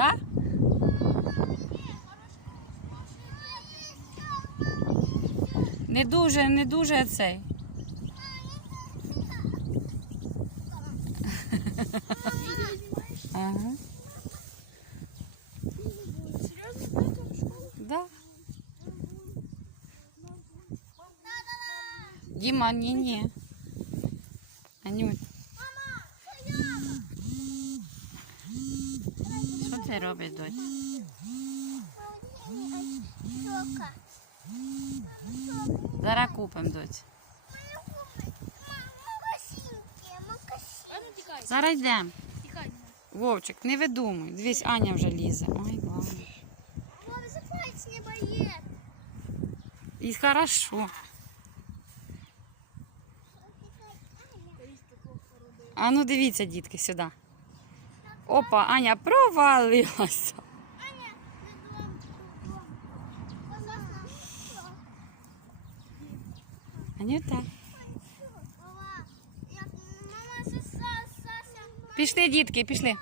Так? Не дуже, не дуже цей. Ага. Да. Діма, ні, ні. Анют, ти робиш? Сока. Зараз купимо, ну Зараз йдемо. Вовчик, не видумуй. Дивись, Аня вже лізе. Ой. Мама. І хорошо. А ну дивіться, дітки, сюди. Опа, Аня провалилася. Аня, не дом. Анюта. Мама, як мама Саса, Сася. Пішли, дітки, пішли.